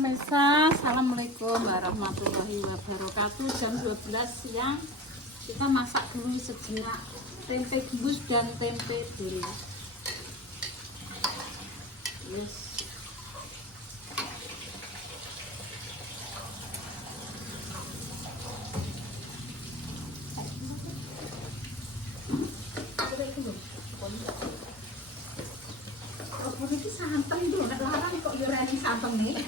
pemirsa, assalamualaikum warahmatullahi wabarakatuh. Jam 12 siang kita masak dulu sejenak tempe gembus dan tempe dulu. Yes. Ini santan dulu, nek larang kok yo rene santan nih.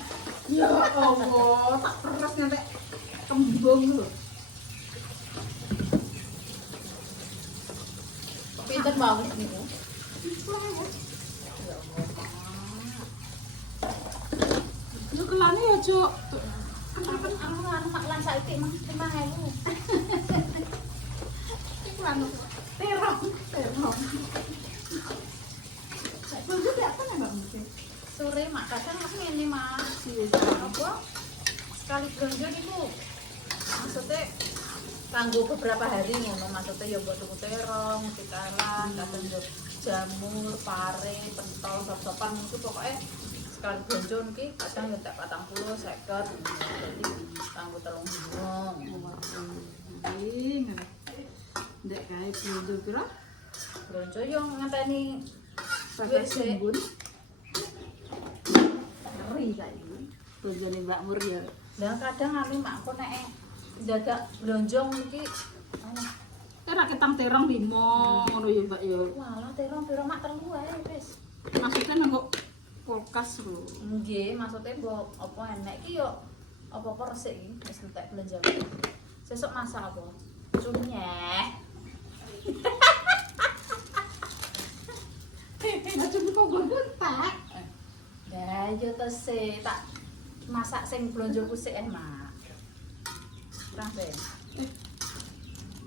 Ya Allah, tak peres sampai kembung lho. Pinten mau niku? Yo kelane ya, Cuk. Anu mak lan saiki mah 5.000. Iku anu terong. Belum apa nih Mbak Mesti? Sore mak kadang mas ngene Mas. Apa? Sekali belanja niku. Maksudnya kanggo beberapa hari ngono, maksudnya ya buat tuku terong, tikalan, kadang yo jamur, pare, pentol, sop-sopan itu pokoknya sekali belanja niki kadang yo tak 40, 50. Jadi kanggo telung dino. Ndek kae blonjo pira? Belanja yo ngenteni Sampai sumbun. Ngeri saiki. Blonjone Mbak Mur ya. Lah kadang anu mak aku nek jaga blonjong iki anu Ora ketang terong 5 ngono ya Mbak ya. walah terong mak 3 ae wis. Maksudnya nanggo kulkas lho. Nggih, maksudnya mbok apa enek iki yo apa-apa resik iki wis entek belanja. Sesuk masak apa? Cunyeh. Macam kok gue tak. Ya yo tese tak masak sing blonjoku sik Mak. Kurang ben.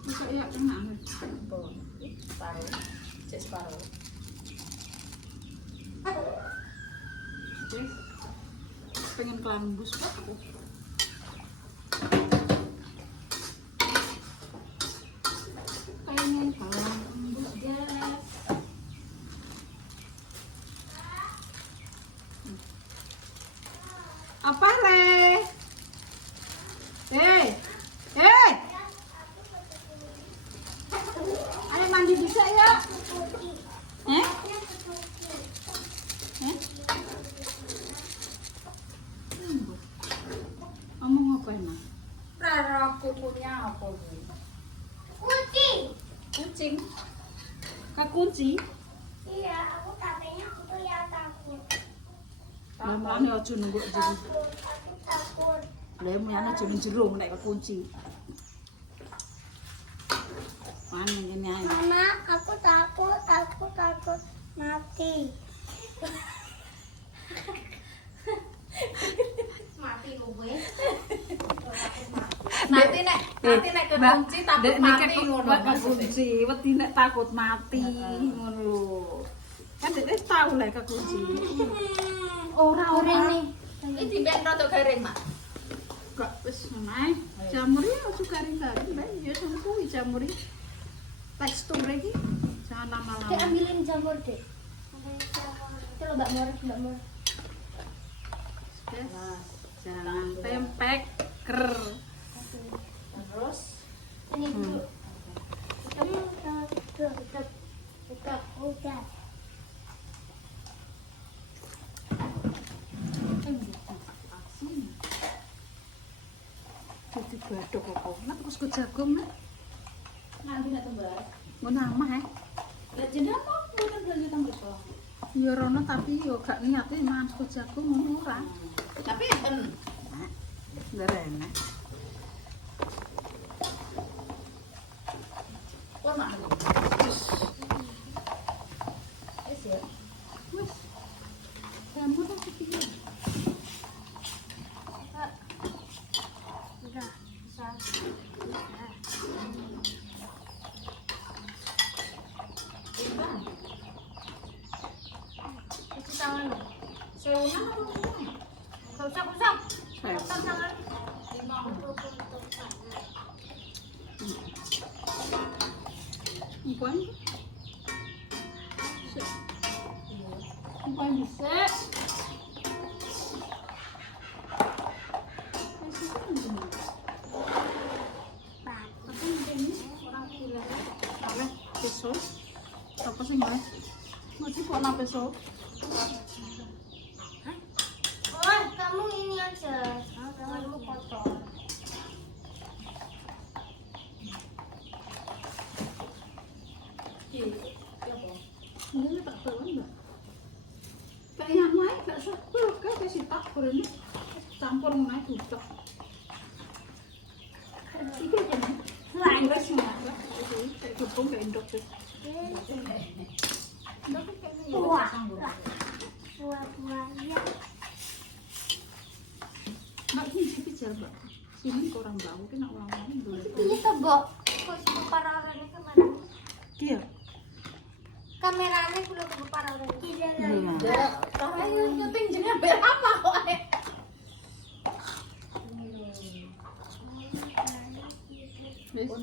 Bisa ya enak. Apa? Separuh. Cek separuh. Wis. Pengen kelambus kok aku. Pengen kelambus guys. Apa le? Hei. Ayo mandi bisa ya? Eh? Ngomong apa emang? Rara kukunya apa kuwi? Kucing. Kakunci? Iya, aku katanya itu ya takut. Lamane aja nunggu jero. Aku takut. Lah muyane aja ning jero nek kekunci. Mana ngene ae. Mama, aku takut mati. Mati gue. Nanti nek kekunci takut mati ngono maksudnya. Kekunci, wedi nek takut mati ngono lho. Kan dek wis tau lek kekunci. Ora Ini. Iki diben rada garing, Mak. Kok wis nae. Jamur ya aja garing-garing, Mbak. Ya sampo jamur iki. Tekstur iki jangan Dek lama-lama. ambilin jamur, Dek. Itu Mbak Mur. Guys, jangan tempek ker. Terus Ini dulu. Udah. Jadi badok apa? Nek terus ke jagung nek. nanti nek tembak. Mau nama Lah jenengan kok mboten belanja teng mriko. ya rono tapi yo gak niate mangan ke jagung ngono ora. Tapi enten Nderene. pun mak. Wis ya. Wis. Kamu tak piye? Udah. Bisa. Bang. Cuci tangan lho. Sewunan apa ngomong? Usah. Usah tangan. 5. Empon. Empon bisa. Kasih nggak? Masih kok nape so? Oh, kamu ini aja. Tanganmu kotor. Ini tak tahu enggak? Kayak yang naik gak sebel, kayak kasih takbur ini campur naik budak. Itu kan lain rasnya, kayak gepung kayak endok tuh. Buah. Buah-buahnya. Mbak ini pijar mbak, sini orang bau kena ulang-ulang dulu. Ini tuh, Bok. Kok si para orangnya kemana? Iya. Kameranya belum ke para orang. Iya. Ayo nyeting jenenge berapa kok? Wis.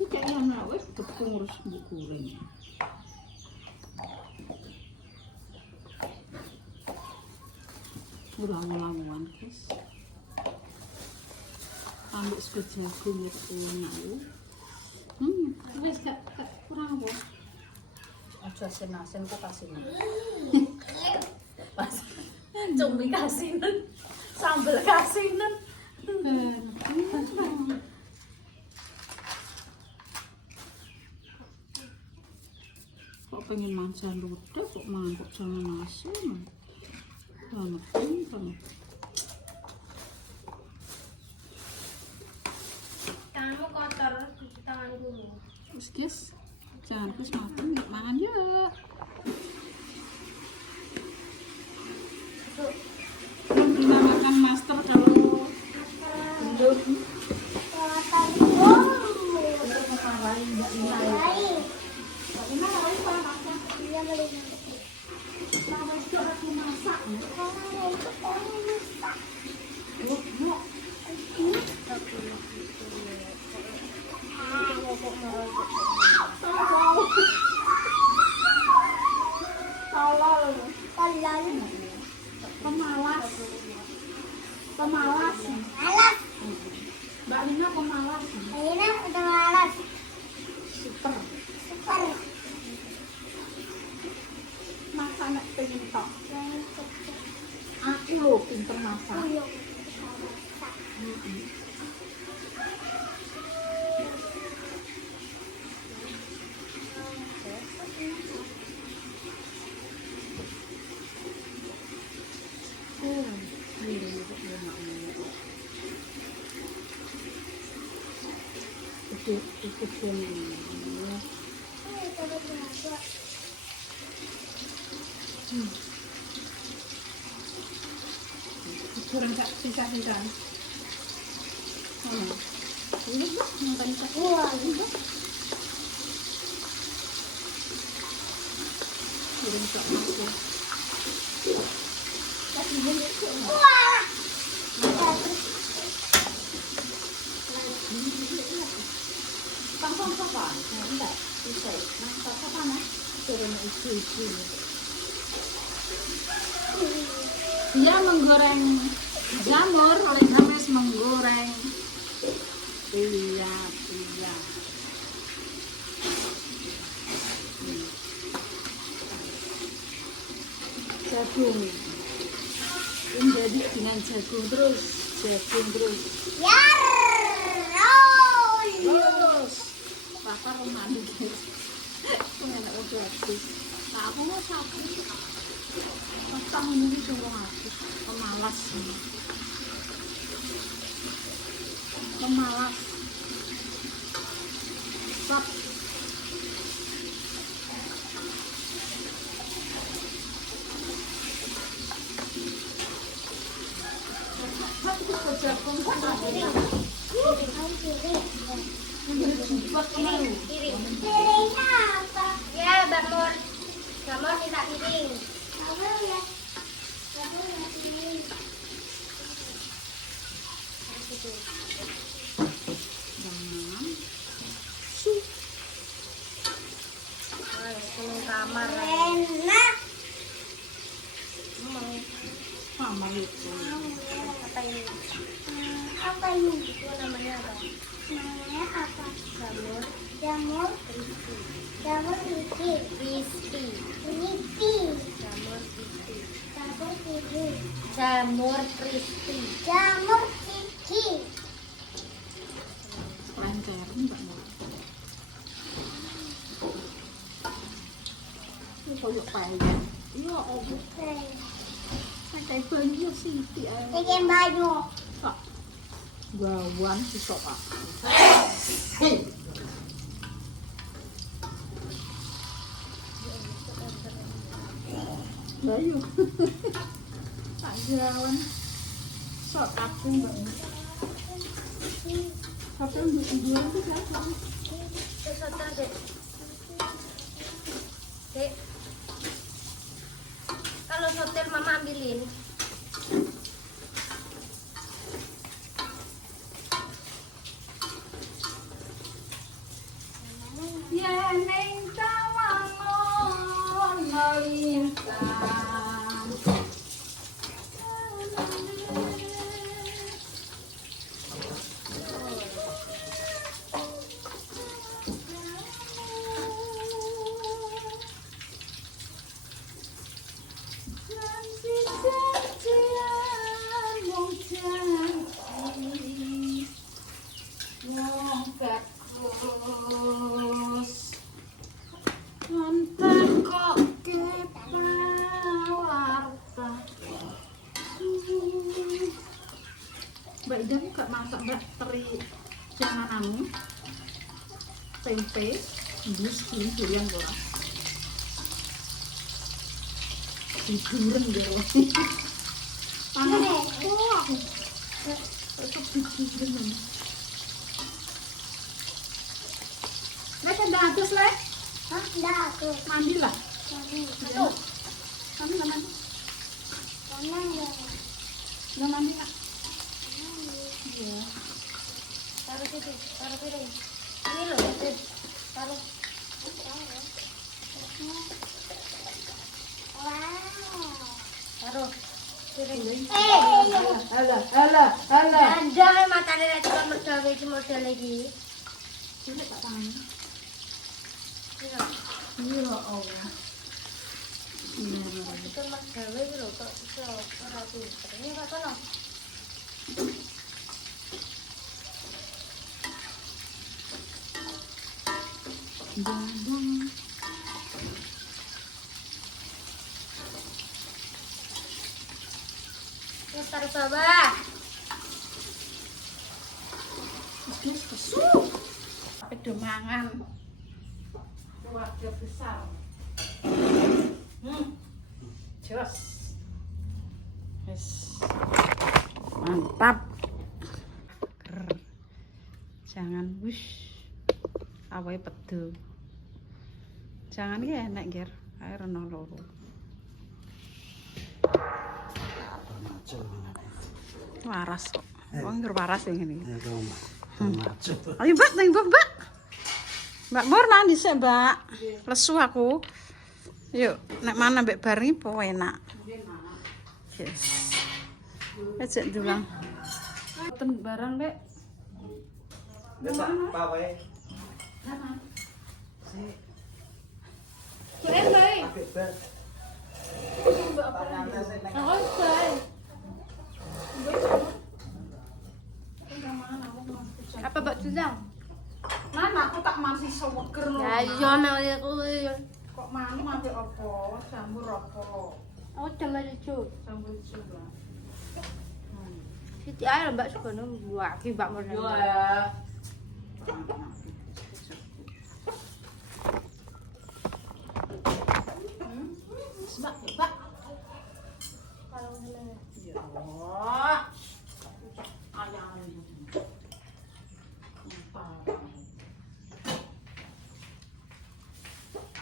Ini kayak yang wis gepung terus mbok goreng. Ulang-ulangan guys. Ambil sepeda jagung ya mau. Wis gak kurang apa? Aja asin-asin kok kasinan. Pas cumi kasinan, sambel kasinan. Kok pengen manjan ludah kok mangkok jangan asin. Banget banget. Kamu kotor cuci tangan dulu. Terus guys, jangan terus makan nggak mangan ya. Belum dinamakan master kalau belum. Untuk memarahin Mbak Ina ya. Mbak Ina kalau itu anaknya Iya, boleh. sama itu aku masak. Pemalas. Mbak Lina pemalas. Super. Masak nek pengen tok. Aku lho pinter masak. Kurang tak sisa-sisa. Ini kok yang tadi tak kurang tak masuk. Pang-pang kapan? Enggak, bisa. Nah, kapan ya? Turun isu-isu. Dia menggoreng jamur, oleh habis menggoreng. Iya. Jagung. Ini jadi dengan jagung terus. Terus. Papa romani guys. Enak bagus. Nah, aku mau sapi. Matang ini coba habis. Pemalas. Sap. Piringnya apa? Ya, Bamur. Bamur minta piring. Bamur ya piring. Kamar. Enak. Kamar itu. Apa ini? Apa ini? Itu namanya apa? Namanya apa? Jamur. Jamur. Jamur crispy. Crispy. Crispy. Jamur crispy. Jamur crispy. Jamur crispy. Jamur crispy. Lancar enggak mau. Ini koyo payah. Iya, oke. Pakai banyak sih dia. Bikin baju. Kak. Gawan sih kok, Pak. Bayu. Tak gawan. Sok kapung banget. Kapung dua itu kan. Sesotan dek. Dek. Kalau sotel mama ambilin. Ya neng tawangon melintang. Janji-janjian mung janji wong kakus entah kok kepawarta. Mbak Ida gak masak mbak teri jangan tempe bus ini durian bola tiduran gitu panas aku tetap tiduran. Lek ada atus lek Hah? Enggak aku. mandi lah Aduh. kami nggak mandi Tenang ya. nggak mandi kak. Iya. Taruh situ, taruh piring. Ini loh, Dek. Taruh. Wow. Taruh. Piring. Alah. Ada matane nek tukang mergawe iki model iki. Coba tak tangan. Iya. Iya Allah. Iya benar. Tukang mergawe iki lho kok iso ora pinter. Ini kok kono. Jangan. Terus taruh bawah. Terus kesu. Pedo mangan. Keluarga besar. Jos. Yes. Mantap. Jangan wush. Awai pedo. Jangan ya enak ger. Air ono loro. Waras kok. Wong waras yang ini. Ayo Mbak, nang Mbak. Mbak Mur nang dhisik, Mbak. Lesu aku. Yuk, nek mana mbek bareng po enak. Yes. Ajak dulang. Ten barang, Dek. Pak wae. Keren bae. Apik bar. Oh, bae. Apa Mbak Jujang? Mana aku tak masih seweger lho. Ya iya nek kuwi. Kok manu ambek apa? Jamur apa? Aku jamur ijo. Jamur coba. Siti ae Mbak sekono buah ki Mbak Mur. Yo ya. Mbak, Mbak. Kalau ngene. Ya. Ayam.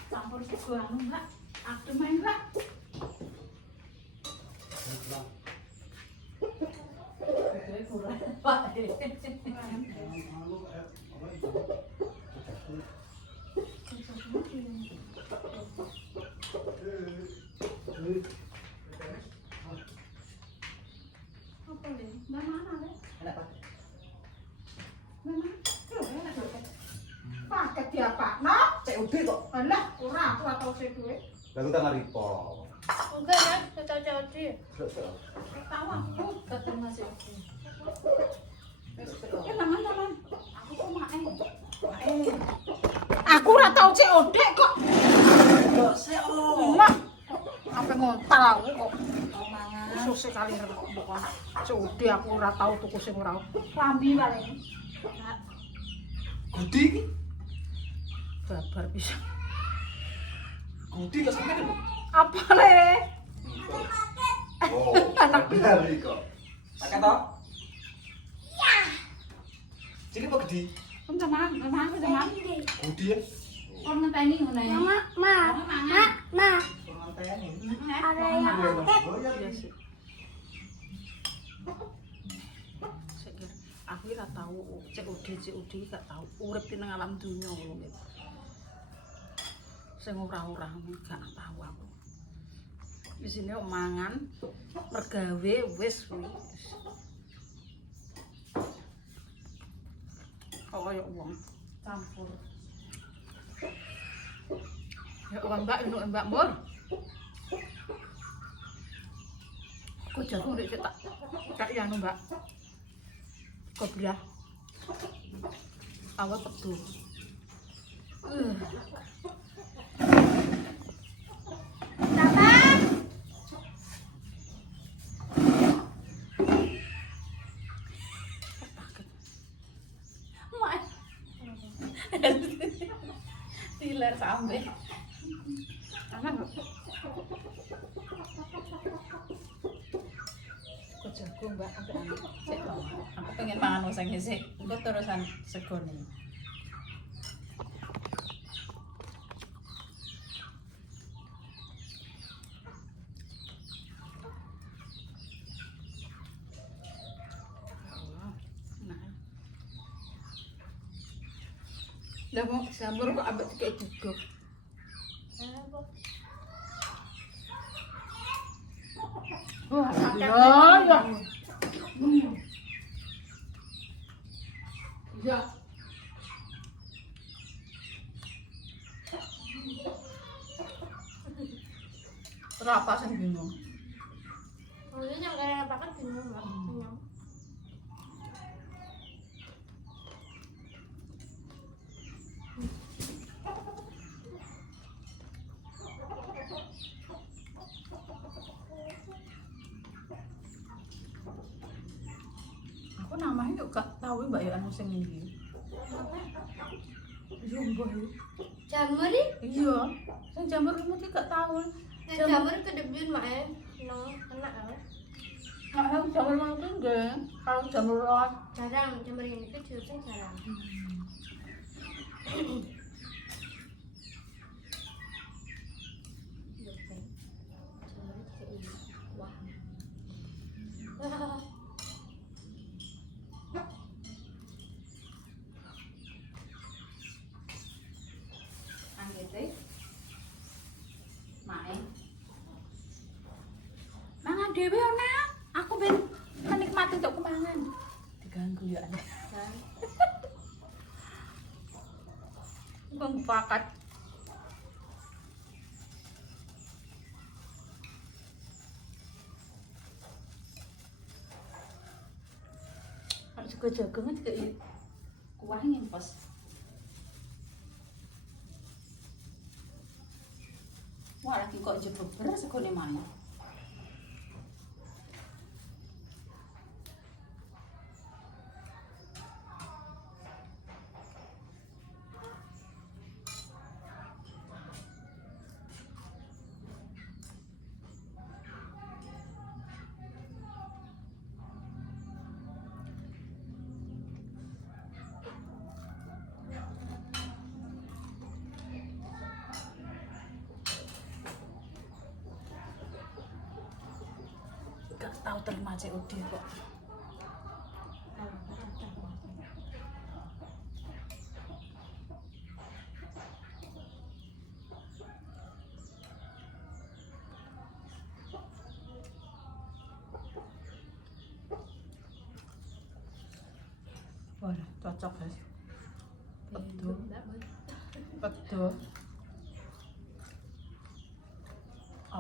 Campur juga anu, Mbak. Adem ae, Mbak. Kurang, Pak. Apa nih? Mbak mana, Dek? Enak, Pak. Mbak mana? Yo, enak, Dek. Paket Alah, ora aku atau sing duwe. Lah tak ngaripo. Enggak mas, kita jadi. Tahu aku. Kata masih oke. Teman-teman. Aku kok mae. Aku ora tau COD kok. Kok sik oh. Emak. Apa ngontal aku kok. Mangan. Susah kali rek bukan. COD aku ora tau tuku sing ora. Lambi paling. Gudi iki. Babar bisa. Gudi kok sampe. Apa le? Oh, dari kok. Tak kata? Iya. Jadi apa gede? Teman, Gudi ya? Kon ngenteni ngono ya. Ma. Nganteni. Ada yang Iya sih. Sekir aku ora tau COD gak tau urip nang alam dunya ngono lho. Sing ora-ora gak tau aku. Isine mangan, mergawe wis kuwi. Kaya wong Campur. ya Mbak Mur. Kok jago nek tak ya Mbak. Kok belah. Awal pedu. Mak. Tiler sampe. Aman kok. Kok jago Mbak ambek anak. Sik, aku pengen mangan wong sing engko terusan segone. Lah mau sambur kok ambek kayak gitu. Wah, ya. Ya. Berapa sih bingung? Maksudnya yang kalian apakan bingung mbak. Kenyang. Aku namanya juga gak tahu Mbak ya anu sing iki. Iya Mbak. Jamur ini? Iya. Sing jamur kamu iki gak tahu. Jamur itu debut mak ya. Nong enak ya. Nah, jamur mang iki nggih. Kalau jamur rawat Jarang jamur ini kecil sih jarang. Wah. Anggete. Mae. mangan dhewe ana. Aku ben menikmati untuk kemangan. Diganggu ya ana. Bang pakat. Harus jago kan juga Kuah ngempes. Wah, lagi kok jebuk beras segone mana? gak tahu terima COD kok. Wah, cocok guys. Betul. Betul.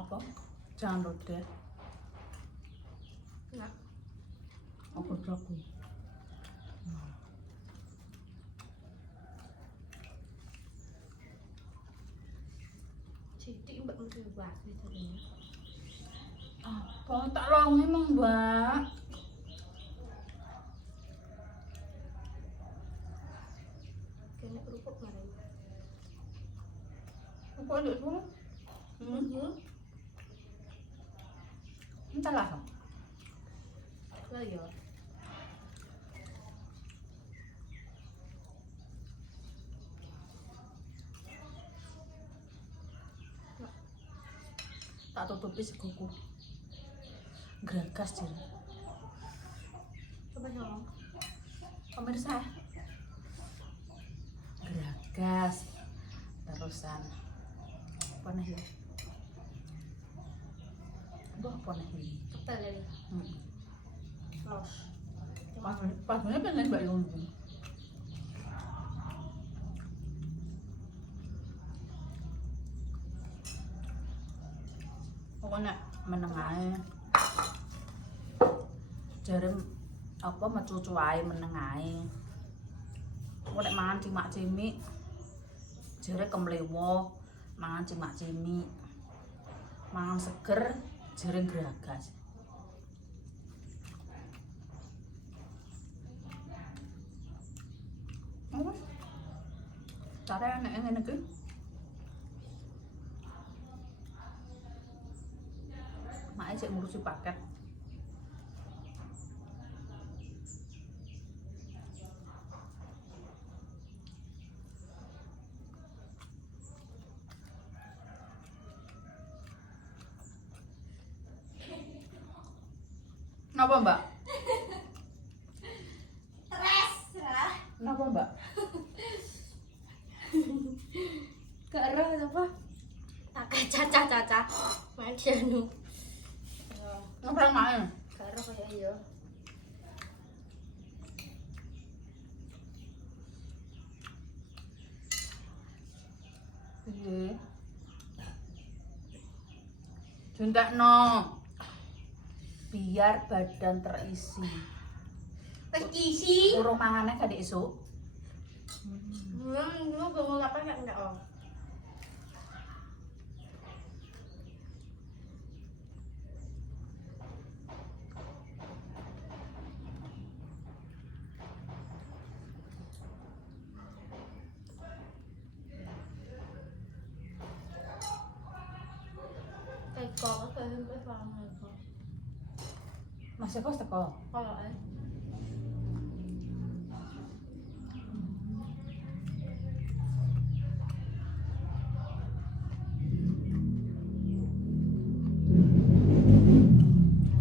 apa? Jangan rodet. Nah, Apa jago? jadi mbak mesti buat ini. Apa tak long emang mbak? Kayaknya kerupuk kemarin. Apa ada dulu? Entah lah. Lah ya. Tak tutupi seguku. Geragas jadi. Coba dong. Pemirsa. Geragas. Terusan. Apa nih ya? Aduh, apa nih? Kepel ya. Los. Pasnya pengen mbak yang ini. Pokoknya menengahe. Jarem apa mecucu ae menengahe. Kok nek mangan cimak-cimik jare kemlewo, mangan cimak-cimik. Mangan seger jare geragas. Cara enak ngene iki. Mak cek ngurusi paket. Napa, Mbak? Stres lah. Napa, Mbak? Karo apa? Tak caca. Manjanu. Napa main? Karo kayak iya. Iya. Juntakno. Biar badan terisi. Wis isi. Urung mangane kadek esuk. Lu ngomong apa enggak om? Kayak kok kayak apa paham kok. Masih kos teko. Kalau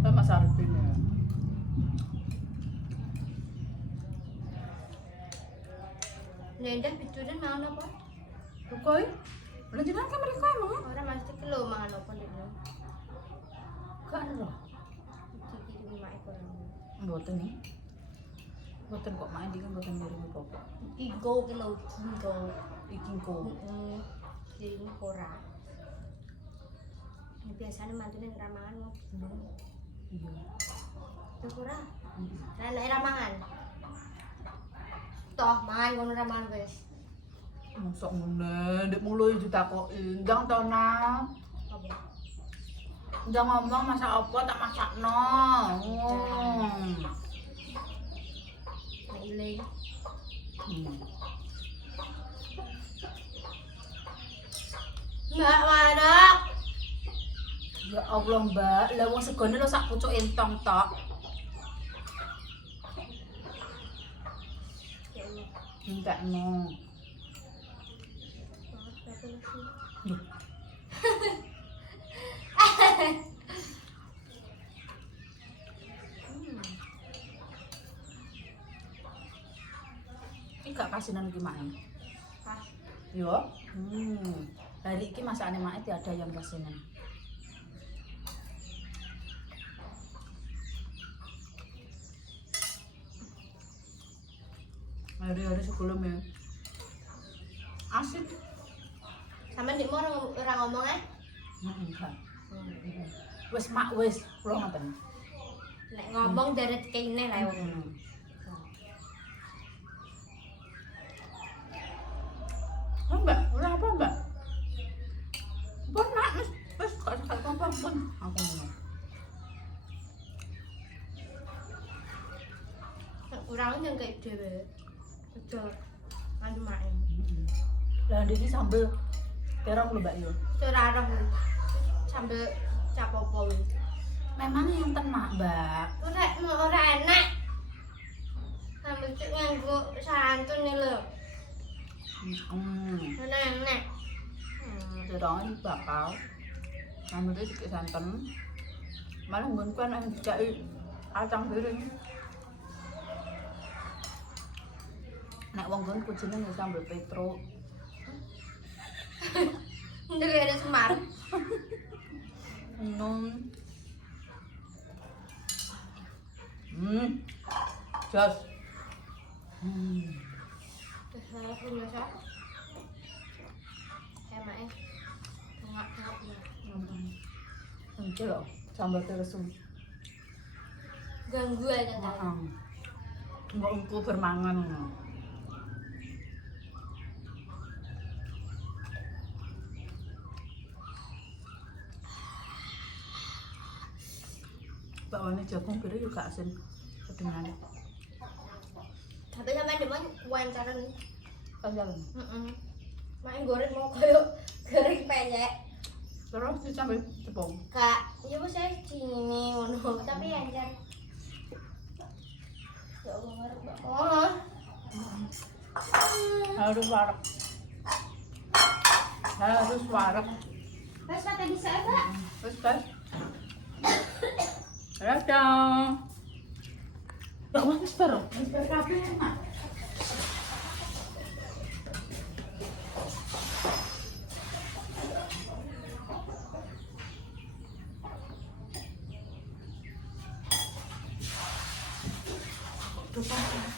Sama saripine. Nendah biduran mangan apa? Koi? Lanjutan kan mereka emang? Orang mesti kelo mangan apa dene. Gak ada. Dikirimi mak ekor. Mboten nih. Mboten kok main di kan mboten ngirim pokok. Tigo kilo tigo. Iki kok. Kirimi ora. Biasanya mantune ramangan mau gendong. Iya. Terus ora. Lah nek ramangan. Toh mangan ngono ramangan wis. Mosok ngene, ndek mulai ditakoki, ndang to nang. Apa? Ndang ngomong masak apa tak masakno. Nek iling. Mbak Wadak. Ya Allah, Mbak, lah wong segone lho sak pucuk entong tok. Ya Allah. Entekno. Loh, iki gak kasinan iki mae. Ah, Yo. Hari iki masakane mae ada yang kasinan. Hari-hari sebelumnya asin. sampean ndek ora ngomong ah? Enggak. Wis mak wis, kula ngoten. Nek ngomong dari kene lah wong. Mbak, ora apa, Mbak? Pun nak wis kok sakit kompor pun aku ngono. Kurang yang kayak dhewe. Betul. Anu main. Lah ini sambel terong lho Mbak yo. Ora roh. Sambel capopo wis. Memang yang tenak, Mbak. Ora enak. Sambel cuk nganggo santun nih lho. Ora enak. Terong bakal sambel sikit santen. Malah nggonku enak dijaki kacang goreng. Nek wong nggonku jenenge sambel Petro. Ndek ada semar. Jos. Terus saya punya sak. Emake. Tengok-tengok ya. Iki lho, sambal tersu. Ganggu aja kan. Mbok engko bermangan. Bakwane jagung bere yo gak asin kedengane. Tapi sampean demen wawancara nih. Kayal. Main goreng mau kayak goreng penyek. Terus dicampur tepung. Kak, ya bos saya sini ngono, tapi anjar. Ya Allah, ngarep Mbak. Oh. Harus warak. Harus warak. Wes mata bisa Kak. Terus kan. Dadah. Ya wis baru. Wis baru kabeh enak.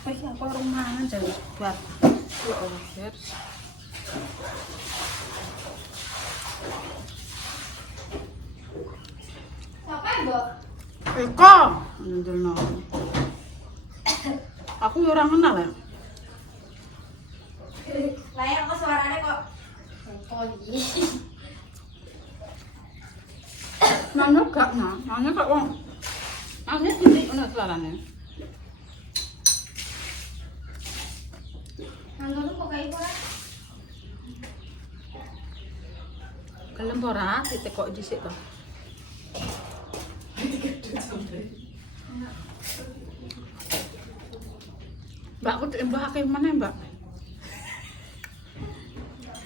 Wis aku rumahan jare buat. Ya Allah, Sirs. Siapa, Mbak? Eko, ndelno. Aku yo ora kenal ya. Layar kok suaranya kok. Oh iya. Mana gak nah, mana kok wong. Ane titik ono suarane. Nanggung kok kayak ora. Gelem ora titik kok dhisik to. Mbak, aku mbak mana Mbak?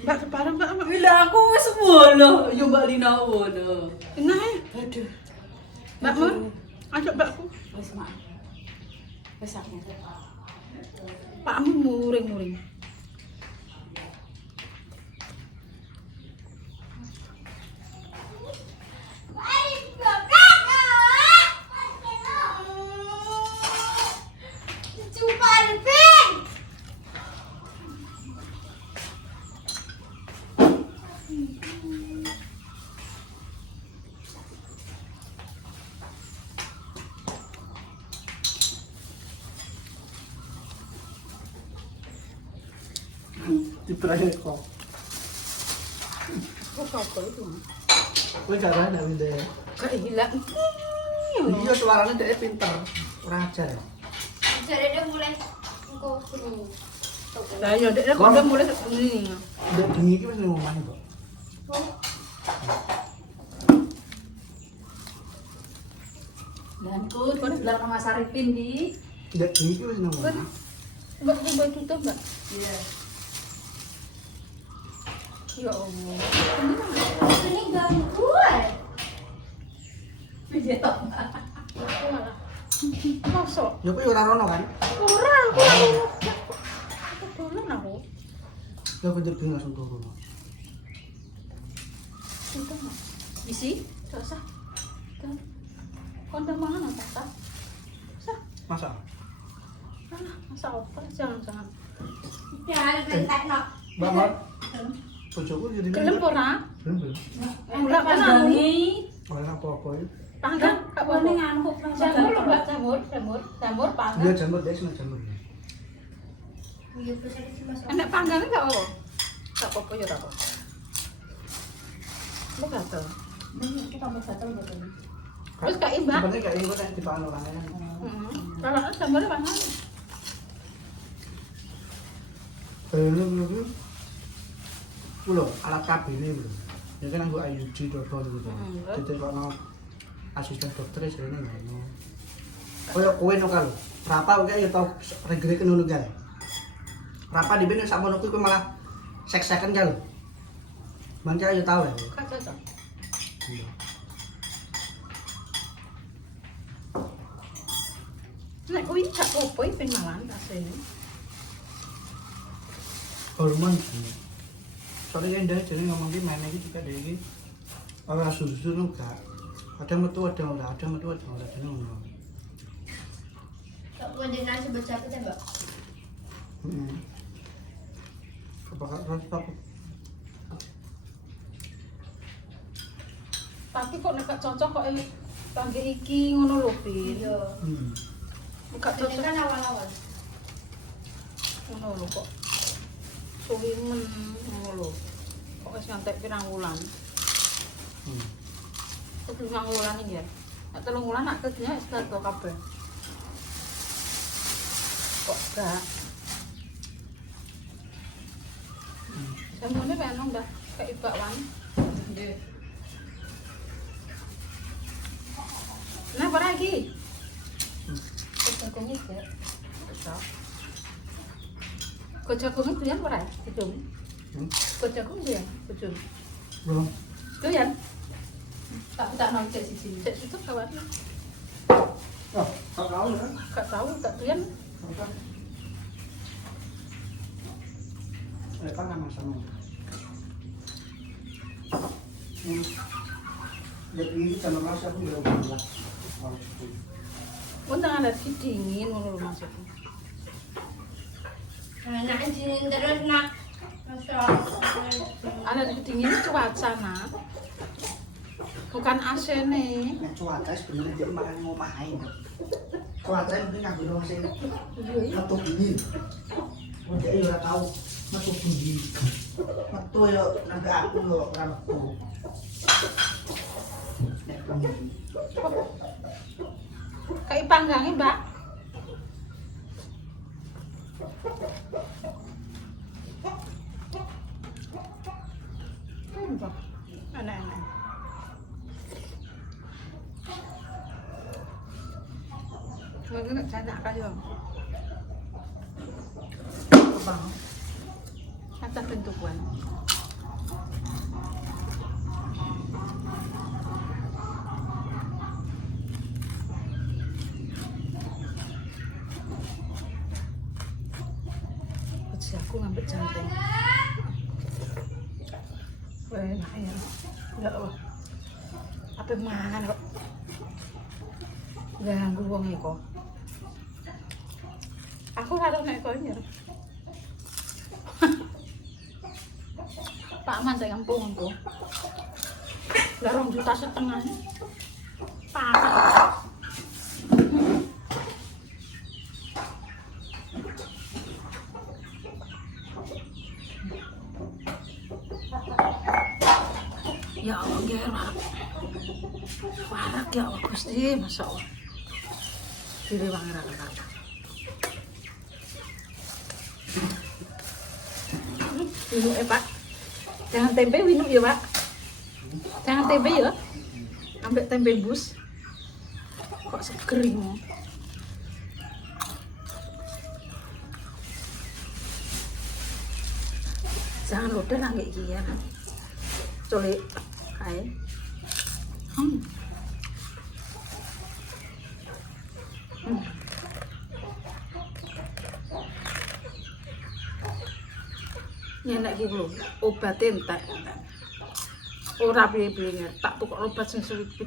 Mbak kepareng Mbak. Bila aku wis ngono, yo Mbak Lina ngono. Enak. Aduh. Mbak Mur, ajak Mbakku. Wis mak. Wis aku. Pakmu muring-muring. Diperahir kok. Kok apa itu? Kowe cara ndak winde. Gak hilang. Iya suaranya dia pinter. Ora ajar. Jadi dia mulai engko sini. Lah ya dek kok udah mulai ini. Ndek bengi iki wis nang omah kok. Dan kut, kau bilang sama Saripin di. Ndek bengi iki wis nang omah. Mbak coba tutup Mbak. Iya. Ya Allah. Ini ganggu. Pijetok. Masuk. Ya kowe ora rono kan? Ora aku lagi. Aku dolan aku. Ya kowe ndek bengi langsung turun. Tutup Mbak. Isi? Gak usah. Konten mangan apa tak? Usah. Masa? Alah, masa over jangan-jangan. Jangan bentekno. Mbak Mar. Bojoku jadi Gelem ora? Belum. Enggak Pandangi. Soalnya apa-apa itu. Panggang, gak Apa nih boleh. nganu Jamur lho, Mbak, jamur panggang. Iya jamur deh, semua jamur. Iya, terus ada cuma Enak panggangnya gak apa? Gak apa-apa ya apa. Lu gatel. Ini kita mau gatel betul. Terus gak imbang. Sebenarnya kayak ini kan dipangan orangnya. Kalau jamurnya panggang. Belum. Ulo alat kabine lho. Ya kan nggo IUD dodol gitu. Jadi kalau asisten dokter sirene ngono. Koyo kowe no kalo. Berapa kayak ya tau regre ngono kae. Berapa di bene sakmono kuwi malah sek-seken kae lho. Mangka ya tau ya. Gak cocok. Iya. Nek kuwi gak apa-apa iki malan asline. Hormon sih. Soalnya kan jadi ngomong di mana gitu juga dari orang susu enggak. Ada metu ada enggak, ada metu ada enggak jadi ngomong. tak koordinasi bercakap ya, Mbak. Kebakar rasa Tapi kok nek gak cocok kok kangge iki ngono lho, Pin. Iya. Gak Ini cocok kan awal-awal. ngono lho kok. Suwimen ngono lho. Kok wis ngantek pirang wulan. Kok pirang wulan iki ya. Nek 3 wulan nak kerjanya wis keto kabeh. Kok gak? Semuanya pengen nambah kayak bakwan. Nggih. Nah, apa lagi? Jagungnya gak. Cocok. Kok jagungnya doyan ora? Kejung. Kok jagung doyan? Kejung. belum. Doyan? Tak nongcek siji. Cek situ kawan. Oh, tak tahu ya. Gak tahu, gak doyan. Kan nama sama. Ya ini sama rasa aku udah bilang. Untung alergi dingin ngono lho maksudnya. Nah, izinin terus, Nak. Masya Allah. Alergi dingin itu cuaca, Nak. Bukan AC-ne. Nek cuaca sebenarnya dia makan ngomahin. Cuaca yang penting nganggo nang sing metu dingin. Wong dia ora tau metu dingin. Metu yo nang aku yo ora metu. Nek dingin. Kayak panggangnya, Mbak. Enak-enak. Mungkin nek janak kayo. Bang. Kata bentukan. Aku ngambil janteng. Wah, enak ya. Enggak wah. Apa mangan kok. Ganggu wong iki kok. Aku karo nek konyer. Pak Man sing kampung engko. Lah 2,5 juta. Pak. Ya Allah, nggih warak. Warak ya Allah Gusti, masyaallah. Diri wangi-wangi. Winu Pak. Jangan tempe winu ya, Pak. Jangan tempe ya. Ambil tempe bus. Kok seger ini. Jangan lupa nangge iki ya. Colik kae. Nyenek iki lho, obat entek. Ora piye-piye, tak tukok obat sing 72.000.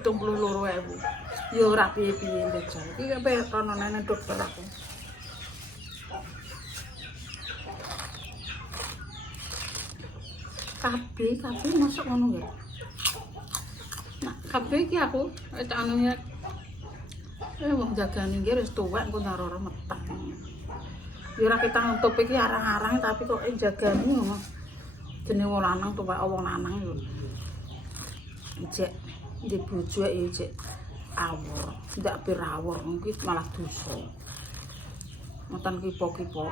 Ya ora piye-piye ndek. Iki kabeh ana nene dokter aku. Kabeh masuk ngono ya. Nak Kabeh iki aku anune wong jagane iki wis tuwek engko naro meteng. Ya ora kita nutup iki arang-arang tapi kok jagane ngono. Jenenge wong lanang tuwek wong lanang yo. Ijek di bojo ya ijek awur, ndak pirawur mungkin malah dosa. Ngoten kipo-kipo.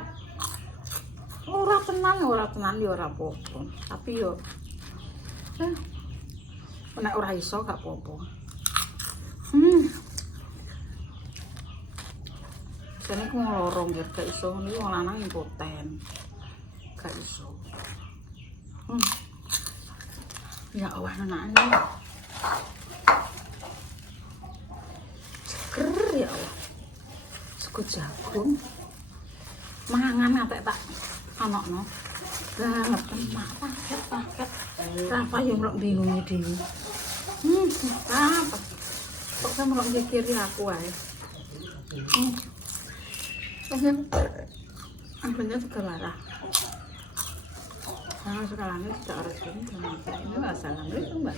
Ora tenan ya ora apa-apa. Tapi yo nek ora iso gak apa-apa. Jane ku lorong ya gak iso niku wong lanang impoten. Gak iso. Ya Allah anakane. Seger ya Allah. Sego jagung. Mangan atek tak anakno. Banget emak paket. Apa yo mlok bingung dhewe. Apa? Kok sampe mlok mikiri aku ae. Ambilnya segala arah. Nah, sekarang ini tidak harus ini. Assalamualaikum, Mbak.